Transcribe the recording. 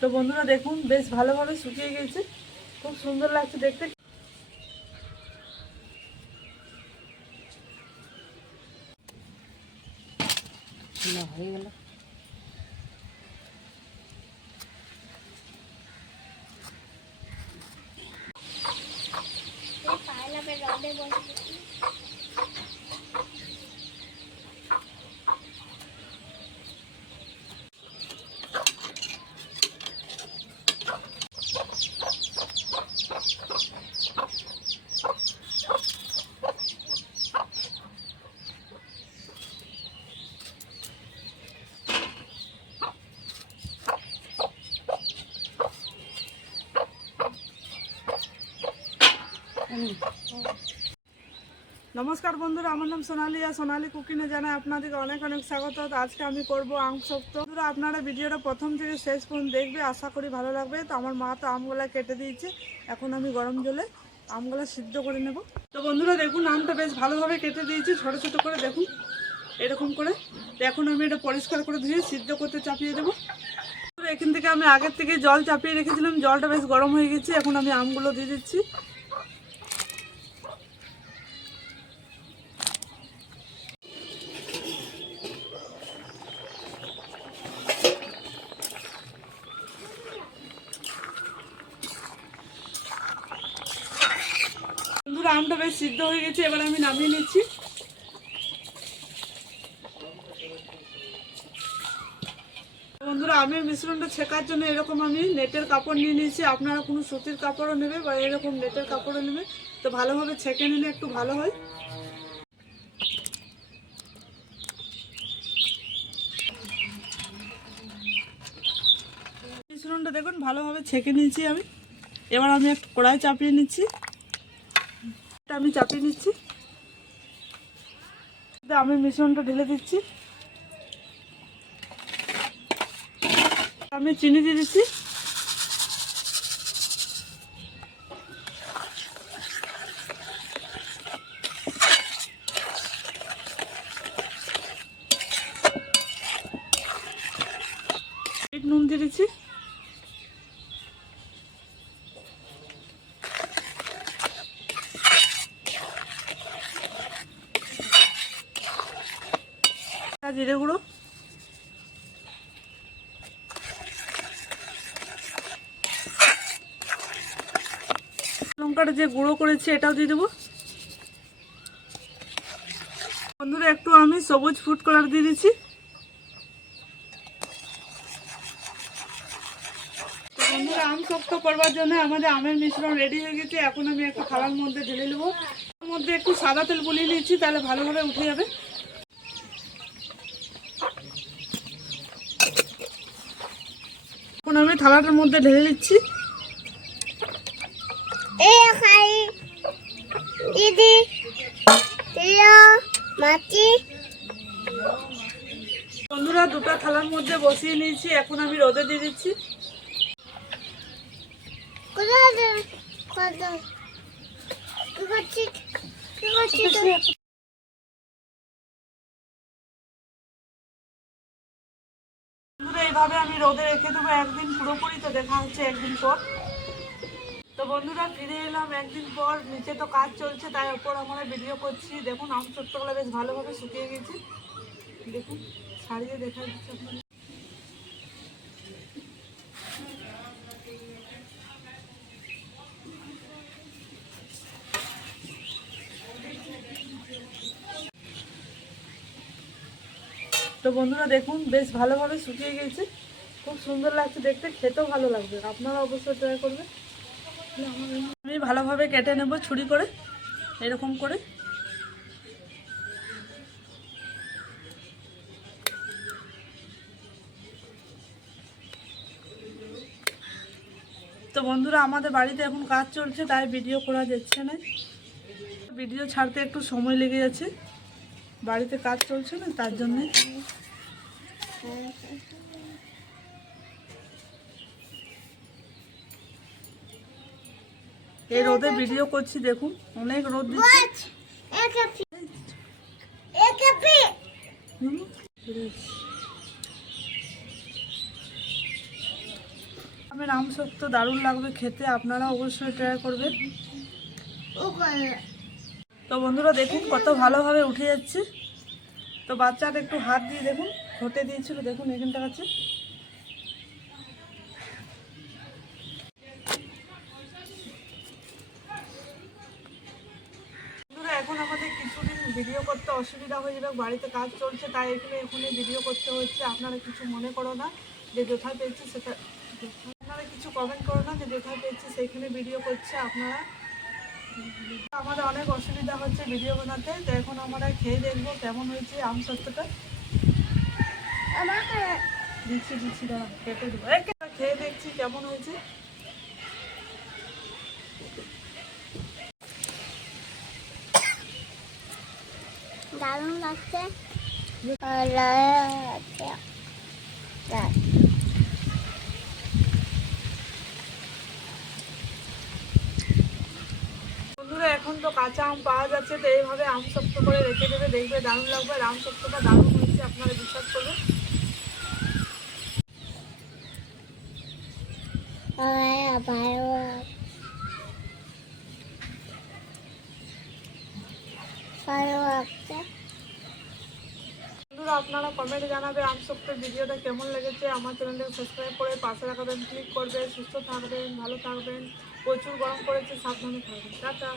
তো বন্ধুরা দেখুন বেশ ভালোভাবে শুকিয়ে গেছে, খুব সুন্দর লাগছে দেখতে। হয়ে গেল। নমস্কার বন্ধুরা, আমার নাম সোনালি আর সোনালি কুকিংয়ে জানাই আপনাদেরকে অনেক অনেক স্বাগত। আজকে আমি করব আম শক্ত। বন্ধুরা আপনারা ভিডিওটা প্রথম থেকে শেষ পর্যন্ত দেখবে, আশা করি ভালো লাগবে। তো আমার মা তো আমগুলা কেটে দিয়েছে, এখন আমি গরম জলে আমগুলা সিদ্ধ করে নেব। তো বন্ধুরা দেখুন আমটা বেশ ভালোভাবে কেটে দিয়েছি ছোট ছোট করে, দেখুন এরকম করে। তো এখন আমি এটা পরিষ্কার করে ধুয়ে সিদ্ধ করতে চাপিয়ে দেবো। এখান থেকে আমি আগের থেকে জল চাপিয়ে রেখেছিলাম, জলটা বেশ গরম হয়ে গেছে। এখন আমি আমগুলো দিয়ে দিচ্ছি। বন্ধুরা আমটা বেশ সিদ্ধ হয়ে গেছে, এবার আমি নামিয়ে নিচ্ছি। বন্ধুরা আমের মিশ্রণটা ছেঁকার জন্য এরকম আমি নেটের কাপড় নিয়ে নিয়েছি। আপনারা কোনো সুতির কাপড়ও নেবে বা এরকম নেটের কাপড়ও নেবে, তো ভালোভাবে ছেঁকে নিলে একটু ভালো হয়। মিশ্রণটা দেখুন ভালোভাবে ছেঁকে নিয়েছি আমি। এবার আমি একটু কড়াই চাপিয়ে নিচ্ছি, আমি চাপিয়ে নিচ্ছি। আমি মিশ্রণটা ঢেলে দিচ্ছি। আমি চিনি দিয়ে দিচ্ছি। নুন দিয়ে দিচ্ছি। জিরে গুঁড়ো, লঙ্কাটা যে গুঁড়ো করেছি এটাও দিয়ে দেবো। বন্ধুরা একটু আমি সবুজ ফুড কালার দিয়ে দিচ্ছি। বন্ধুরা আম শক্ত করবার জন্য আমাদের আমের মিশ্রণ রেডি হয়ে গেছে। এখন আমি একটা থালার মধ্যে ঢেলে নেবো। তার মধ্যে একটু সাদা তেল বুলিয়ে নিচ্ছি, তাহলে ভালোভাবে উঠে যাবে। এখন আমি থালাটার মধ্যে ঢেলে নিচ্ছি। বন্ধুরা দুটো থালার মধ্যে বসিয়ে নিয়েছি, এখন আমি রোদে দিয়ে দিচ্ছি। এইভাবে আমি রোদে রেখে দেবো একদিন পুরোপুরি। তো দেখা হচ্ছে একদিন পর। তো বন্ধুরা ফিরে এলাম একদিন পর। নিচে তো কাজ চলছে, তাই ওপর আমরা ভিডিও করছি। দেখুন আম শক্তগুলো বেশ ভালোভাবে শুকিয়ে গেছে, দেখুন ছাড়িয়ে দেখা যাচ্ছে আপনাদের। তো বন্ধুরা দেখুন বেশ ভালোভাবে শুকিয়ে গেছে, খুব সুন্দর লাগছে দেখতে, খেতেও ভালো লাগবে। আপনারা অবশ্যই ট্রাই করবেন। আমি ভালোভাবে কেটে নেব ছুরি করে, এরকম করে। তো বন্ধুরা আমাদের বাড়িতে এখন কাজ চলছে, তাই ভিডিও করা যাচ্ছে না। ভিডিও ছাড়তে একটু সময় লেগে যাচ্ছে, বাড়িতে কাজ চলছে না তার জন্যে। এই রোদে ভিডিও করছি, দেখুন অনেক রোদ দিচ্ছে। আম শক্ত দারুণ লাগবে খেতে, আপনারা অবশ্যই ট্রাই করবেন। তো বন্ধুরা দেখুন কত ভালোভাবে উঠে যাচ্ছে। তো বাচ্চাটা একটু হাত দিয়ে দেখুন, ঘটে দিয়েছিল, দেখুন এখানটা আছে। বন্ধুরা এখন আমাদের কিছুদিন ভিডিও করতে অসুবিধা হয়ে যাবে, বাড়িতে কাজ চলছে, তাই এখানে ভিডিও করতে হচ্ছে। আপনারা কিছু মনে করো না, যে কোথায় পেয়েছি সেটা, আপনারা কিছু কমেন্ট করো না যে কোথায় পেয়েছি সেইখানে ভিডিও করছে আপনারা। আমাদের অনেক অসুবিধা হচ্ছে ভিডিও বানাতে। তো এখন আমরা খেয়ে দেখবো কেমন হয়েছে আম সত্যটা। দিচ্ছি দাঁড়া, কেটে দেবো। খেয়ে দেখছি কেমন হয়েছে। দারুণ লাগছে। বন্ধুরা এখন তো কাঁচা আম পাওয়া যাচ্ছে, তো এইভাবে আম শক্ত করে রেখে দেবে, দেখবে দারুণ লাগবে। আর আম শক্তটা দারুণ হয়েছে, আপনারা বিশ্বাস করবেন। বন্ধুরা আপনারা কমেন্টে জানাবে আম শক্ত ভিডিওটা কেমন লেগেছে। আমার চ্যানেলটাকে সাবস্ক্রাইব করে পাশে রাখবেন, ক্লিক করবেন। সুস্থ থাকবেন, ভালো থাকবেন। প্রচুর গরম পড়েছে, সাবধানে থাকবেন। টাটা।